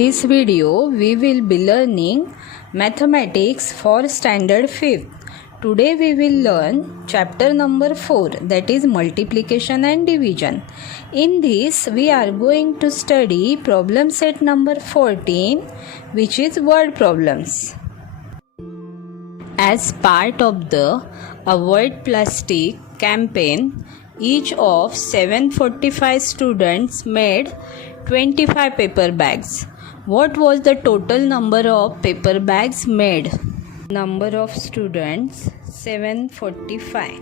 this video, we will be learning mathematics for standard 5th. Today we will learn chapter number 4, that is multiplication and division. In this, we are going to study problem set number 14, which is word problems. As part of the Avoid Plastic campaign, each of 745 students made 25 paper bags. What was the total number of paper bags made? Number of students 745.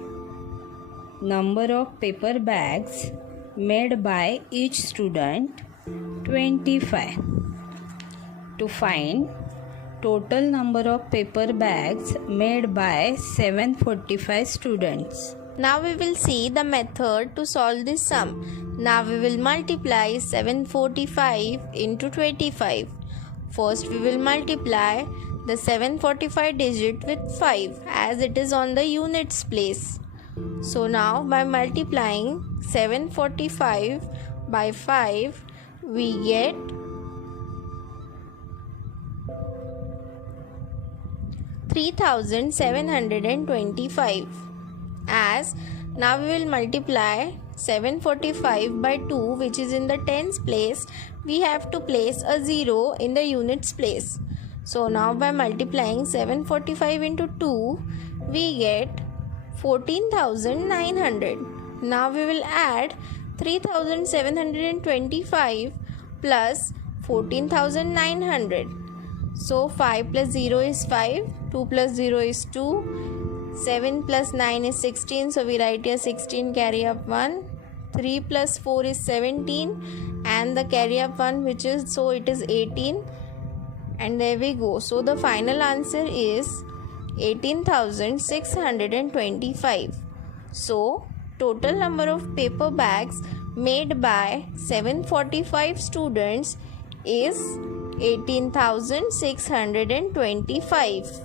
Number of paper bags made by each student 25. To find total number of paper bags made by 745 students. Now we will see the method to solve this sum. Now we will multiply 745 into 25. First we will multiply the 745 digit with 5 as it is on the units place. So now by multiplying 745 by 5 we get 3725. As now we will multiply 745 by 2, which is in the tens place. We have to place a 0 in the units place. So now by multiplying 745 into 2, we get 14,900. Now we will add 3,725 plus 14,900. So 5 plus 0 is 5, 2 plus 0 is 2, 7 plus 9 is 16, so we write here 16, carry up 1, 3 plus 4 is 17 and the carry up 1 which is, so it is 18, and there we go. So the final answer is 18,625. So total number of paper bags made by 745 students is 18,625.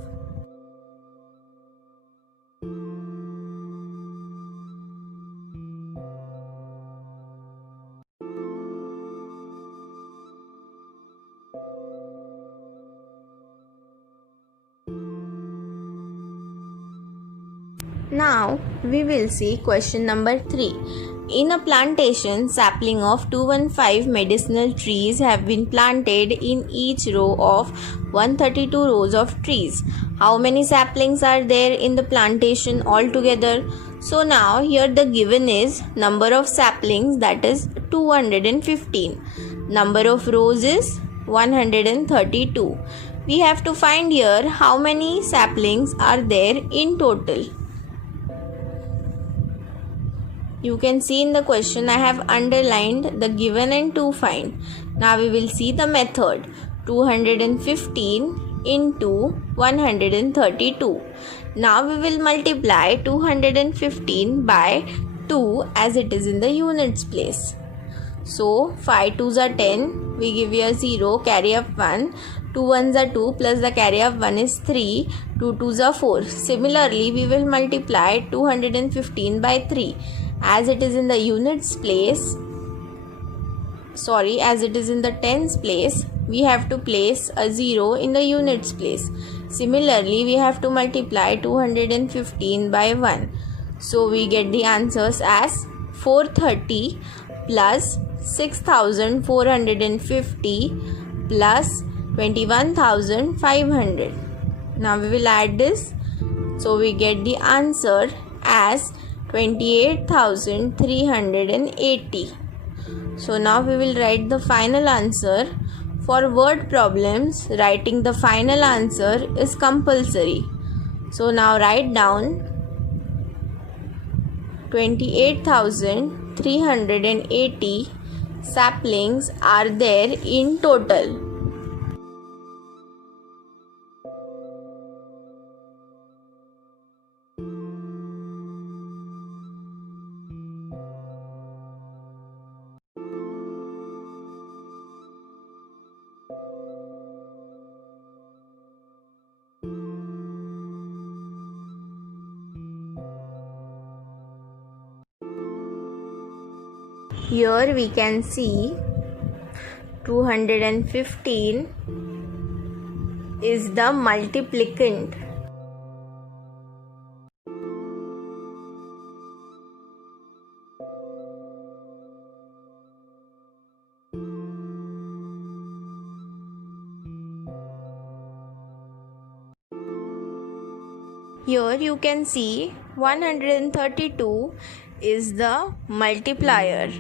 Now we will see question number 3. In a plantation, sapling of 215 medicinal trees have been planted in each row of 132 rows of trees. How many saplings are there in the plantation altogether? So now here the given is number of saplings, that is 215. Number of rows is 132. We have to find here how many saplings are there in total. You can see in the question I have underlined the given and to find. Now we will see the method. 215 into 132. Now we will multiply 215 by 2 as it is in the units place. So 5 2s are 10. We give here 0, carry up 1. 2 1s are 2 plus the carry up 1 is 3. 2 2s are 4. Similarly, we will multiply 215 by 3. As it is in the units place, as it is in the tens place, we have to place a 0 in the units place. Similarly, we have to multiply 215 by 1. So we get the answers as 430 plus 6,450 plus 21,500. Now we will add this. So we get the answer as 28,380. So now we will write the final answer. For word problems, writing the final answer is compulsory. So now write down 28,380 saplings are there in total. Here we can see 215 is the multiplicand. Here you can see 132 is the multiplier.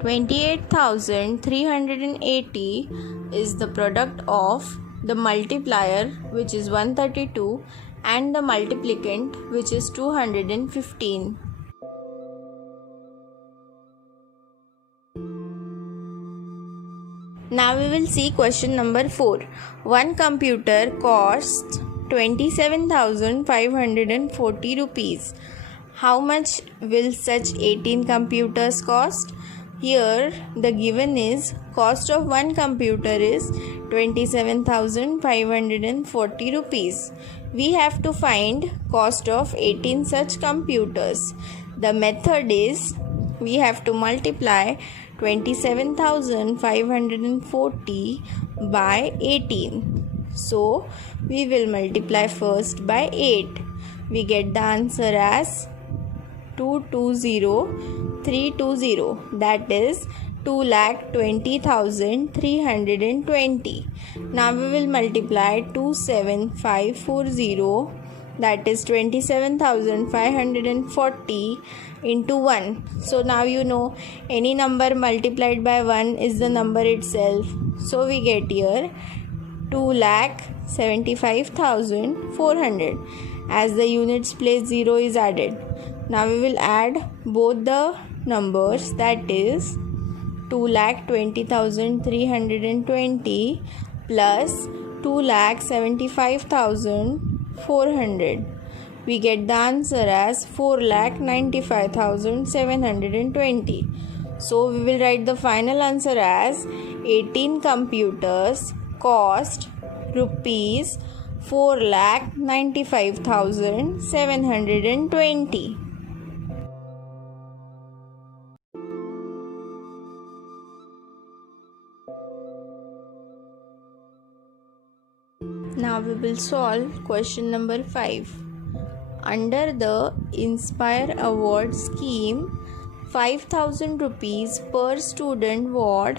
$28,380 is the product of the multiplier, which is 132, and the multiplicand, which is 215. Now we will see question number 4. One computer costs 27,540 rupees. How much will such 18 computers cost? Here the given is cost of one computer is 27,540 rupees. We have to find cost of 18 such computers. The method is we have to multiply 27,540 by 18. So we will multiply first by 8. We get the answer as 220,320, that is 2,20,320. Now we will multiply 27,540, that is 27,540 into 1. So now you know any number multiplied by 1 is the number itself. So we get here 2,75,400. As the units place 0 is added. Now we will add both the numbers, that is 2,20,320 plus 2,75,400. We get the answer as 4,95,720. So we will write the final answer as 18 computers cost rupees 4,95,720. Now we will solve question number 5. Under the Inspire Award scheme, 5,000 rupees per student was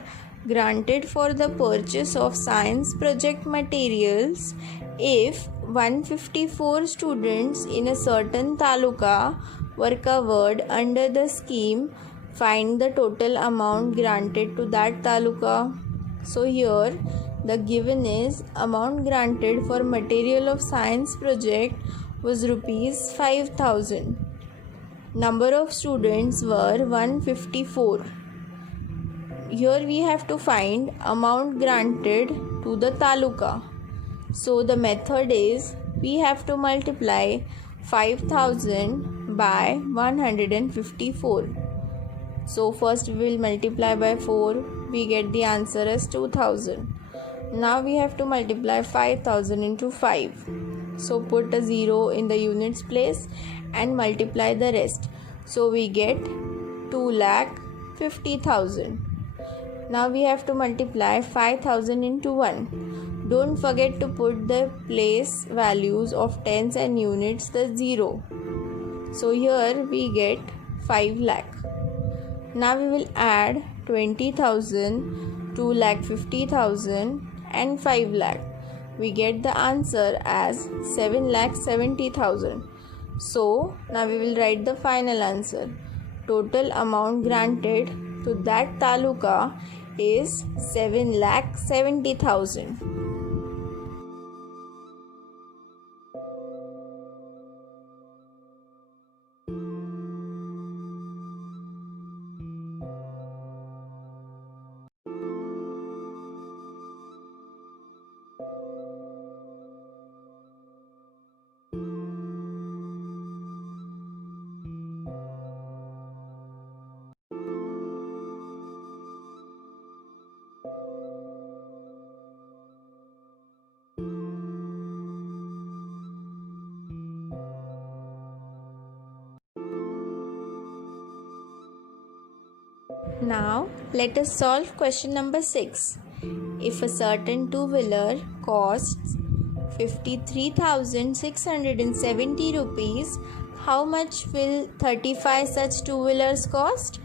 granted for the purchase of science project materials if 154 students in a certain taluka were covered under the scheme. Find the total amount granted to that taluka. So here the given is amount granted for material of science project was rupees 5,000. Number of students were 154. Here we have to find amount granted to the taluka. So the method is we have to multiply 5,000 by 154. So first we will multiply by 4. We get the answer as 2,000. Now we have to multiply 5,000 into 5. So put a 0 in the units place and multiply the rest. So we get 2,50,000. Now we have to multiply 5,000 into 1. Don't forget to put the place values of tens and units the 0. So here we get 5 lakh. Now we will add 20,000, 2,50,000 and 5 lakh. We get the answer as 7,70,000. So now we will write the final answer. Total amount granted to that taluka is 7,70,000. Now let us solve question number 6. If a certain two-wheeler costs 53,670 rupees, how much will 35 such two-wheelers cost?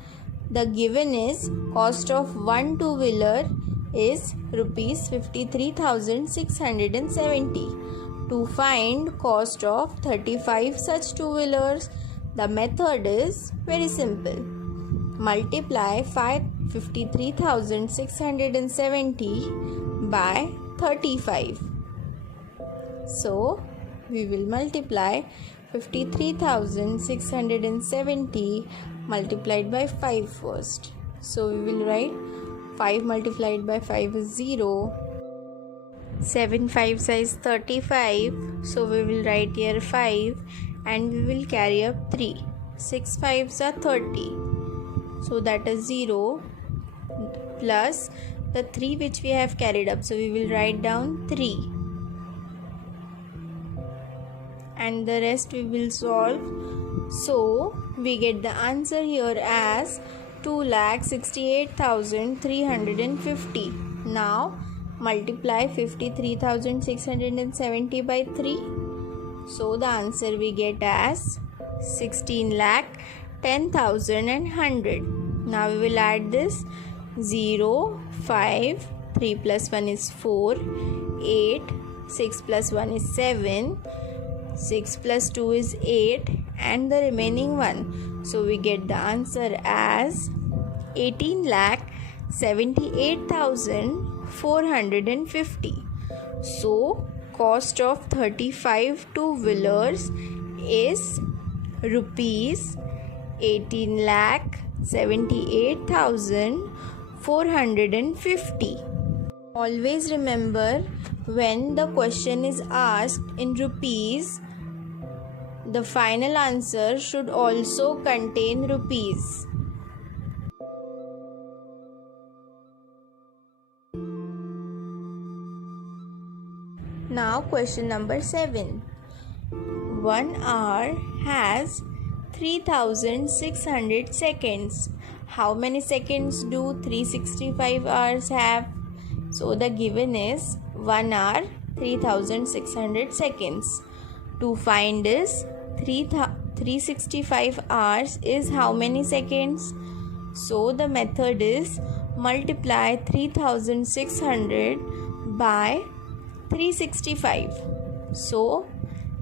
The given is cost of one two-wheeler is rupees 53,670. To find cost of 35 such two-wheelers, the method is very simple. Multiply 53,670 by 35. So, we will multiply 53,670 multiplied by 5 first. So, we will write 5 multiplied by 5 is 0. 7 5s is 35. So, we will write here 5 and we will carry up 3. 6 5s are 30. So, that is 0 plus the 3 which we have carried up. So, we will write down 3. And the rest we will solve. So we get the answer here as 2,68,350. Now multiply 53,670 by 3. So the answer we get as 16,10,100. Now we will add this 0, 5, 3 plus 1 is 4, 8, 6 plus 1 is 7, 6 plus 2 is 8 and the remaining 1. So we get the answer as 18,78,450. So cost of 35 two-wheelers is rupees 18,78,450. Always remember, when the question is asked in rupees, the final answer should also contain rupees. Now question number 7. 1 hour has 3,600 seconds. How many seconds do 365 hours have? So the given is 1 hour 3,600 seconds. To find this 365 hours is how many seconds? So the method is multiply 3,600 by 365. So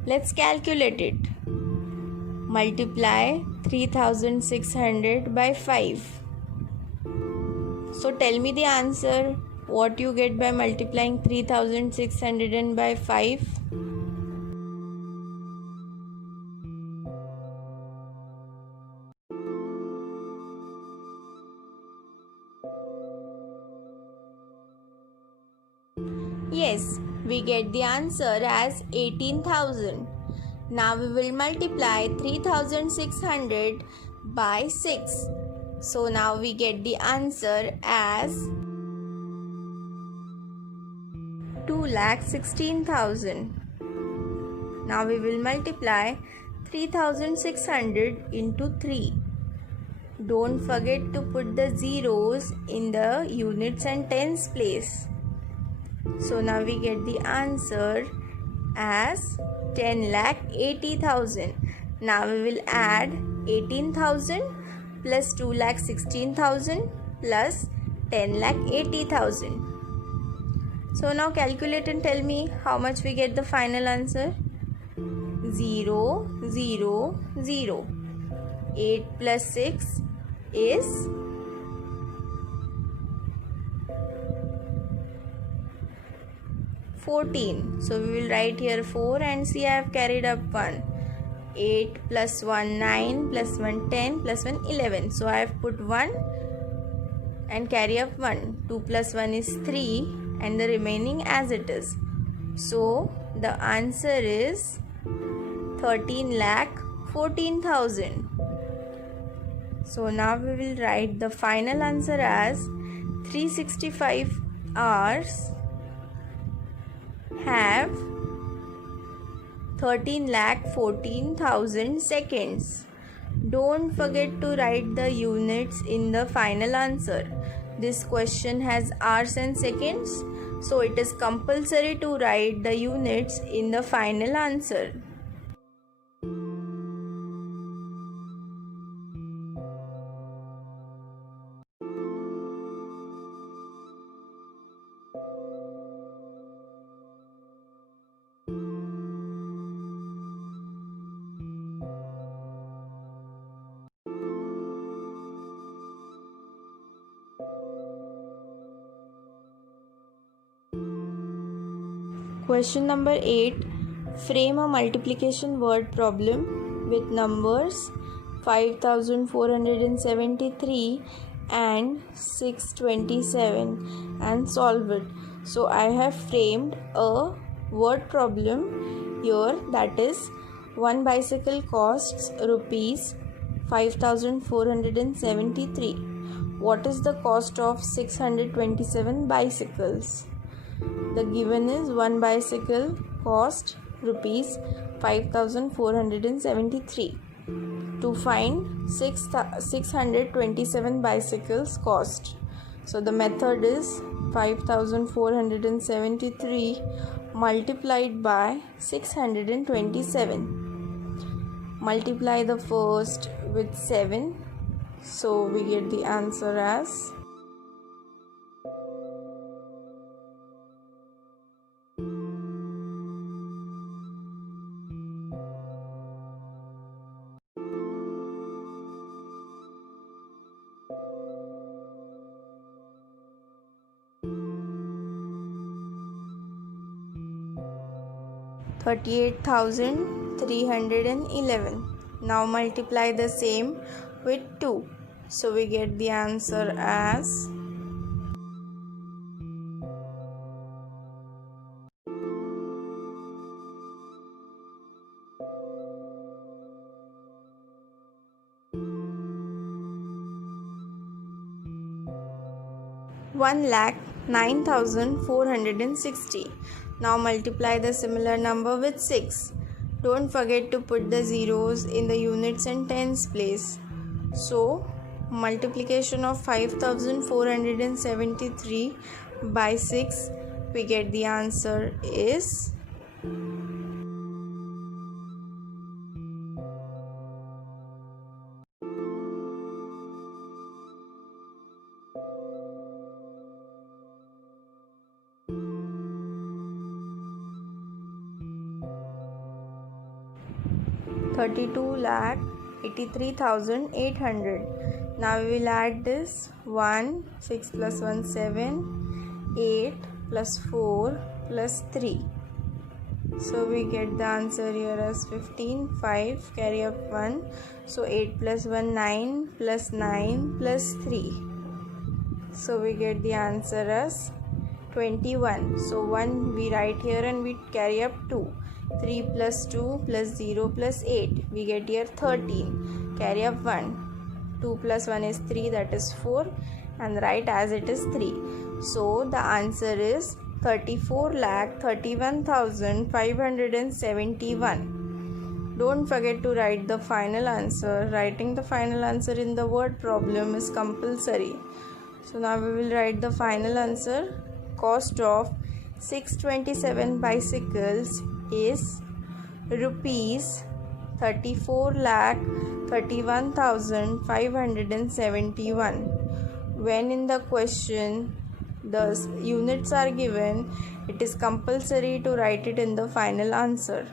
let's calculate it. Multiply 3,600 by 5. So tell me the answer. What you get by multiplying 3,600 by 5? Yes, we get the answer as 18,000. Now we will multiply 3,600 by 6. So now we get the answer as 2,16,000. Now we will multiply 3,600 into 3. Don't forget to put the zeros in the units and tens place. So now we get the answer as 10,80,000. Now we will add 18,000 plus 2,16,000 plus 10,80,000. So now calculate and tell me how much we get the final answer. 0, 0, 0. 8 plus 6 is 14. So we will write here 4 and see I have carried up 1. 8 plus 1 9 plus 1 10 plus 1 11. So I have put 1 and carry up 1. 2 plus 1 is 3 and the remaining as it is. So the answer is 13,14,000. So now we will write the final answer as 365 hours have 13,14,000 seconds. Don't forget to write the units in the final answer. This question has hours and seconds, so it is compulsory to write the units in the final answer. Question number 8. Frame a multiplication word problem with numbers 5473 and 627 and solve it. So I have framed a word problem here, that is, one bicycle costs rupees 5473. What is the cost of 627 bicycles? The given is one bicycle cost rupees 5473. To find 627 bicycles cost. So the method is 5473 multiplied by 627. Multiply the first with 7. So we get the answer as 38,311. Now multiply the same with 2. So we get the answer as 1,09,460. Now multiply the similar number with 6. Don't forget to put the zeros in the units and tens place. So multiplication of 5473 by 6, we get the answer is 32,83,800. Now we will add this 1, 6 plus 1, 7, 8 plus 4 plus 3. So we get the answer here as 15, 5, carry up 1. So 8 plus 1, 9 plus 9 plus 3. So we get the answer as 21. So 1 we write here and we carry up 2. 3 plus 2 plus 0 plus 8. We get here 13. Carry up 1. 2 plus 1 is 3, that is 4. And write as it is 3. So the answer is 34,31,571. Don't forget to write the final answer. Writing the final answer in the word problem is compulsory. So now we will write the final answer. Cost of 627 bicycles is rupees 34,31,571. When in the question the units are given, it is compulsory to write it in the final answer.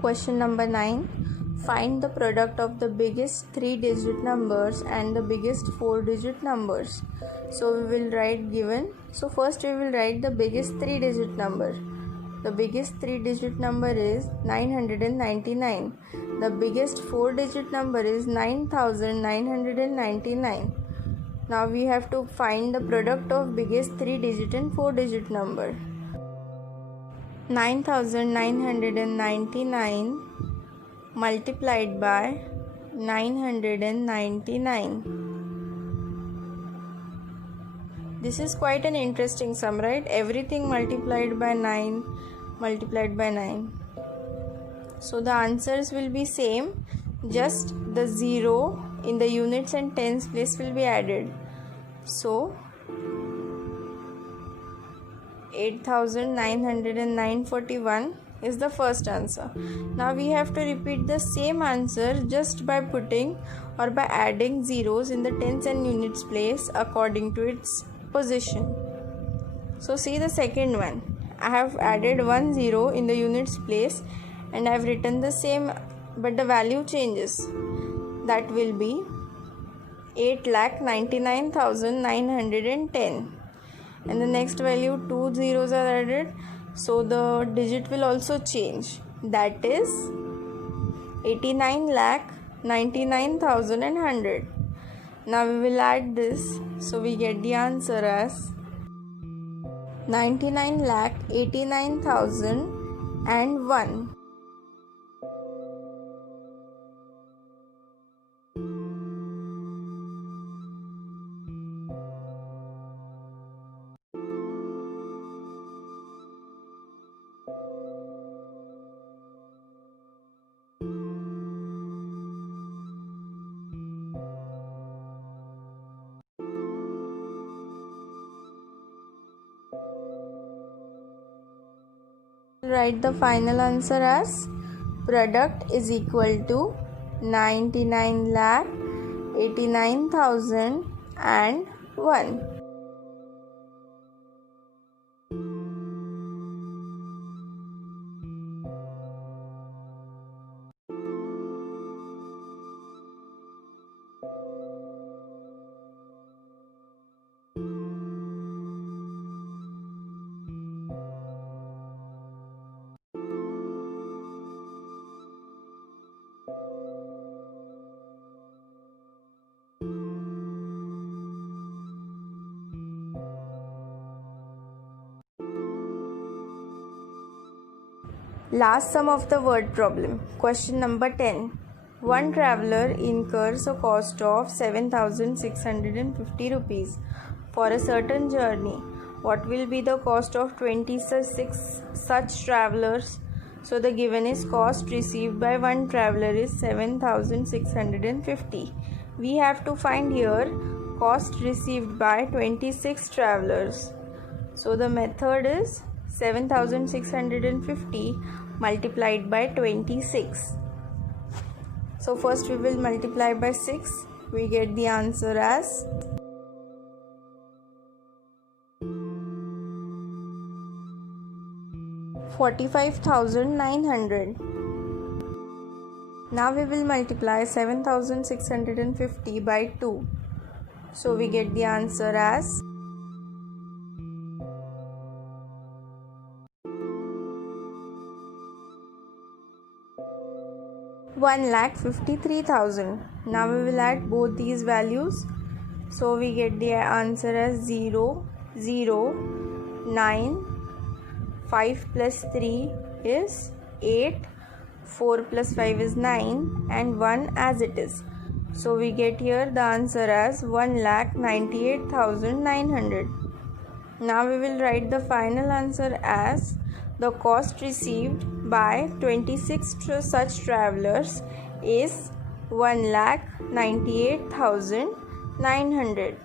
Question number 9. Find the product of the biggest 3-digit numbers and the biggest 4-digit numbers. So we will write given. So first we will write the biggest 3-digit number. The biggest 3-digit number is 999. The biggest 4-digit number is 9,999. Now we have to find the product of biggest 3-digit and 4-digit number. 9,999 multiplied by 999. This is quite an interesting sum, right? Everything multiplied by 9. So the answers will be same, just the 0 in the units and tens place will be added. So 8,909.41 is the first answer. Now we have to repeat the same answer just by putting or by adding zeros in the tens and units place according to its position. So see the second one. I have added 1 0 in the units place and I have written the same, but the value changes. That will be 8,99,910. And the next value 2 zeros are added, so the digit will also change. That is 89,99,100. Now we will add this, so we get the answer as 99,89,001. Write the final answer as product is equal to 99,89,001. Last sum of the word problem. Question number 10. One traveler incurs a cost of 7,650 rupees for a certain journey. What will be the cost of 26 such travelers? So the given is cost received by one traveler is 7,650. We have to find here cost received by 26 travelers. So the method is 7,650 multiplied by 26. So first we will multiply by 6. We get the answer as 45,900. Now we will multiply 7,650 by 2. So we get the answer as 1,53,000. Now we will add both these values. So we get the answer as 0, 0, 9, 5 plus 3 is 8, 4 plus 5 is 9 and 1 as it is. So we get here the answer as 1,98,900. Now we will write the final answer as the cost received by 26 such travelers is 1,98,900.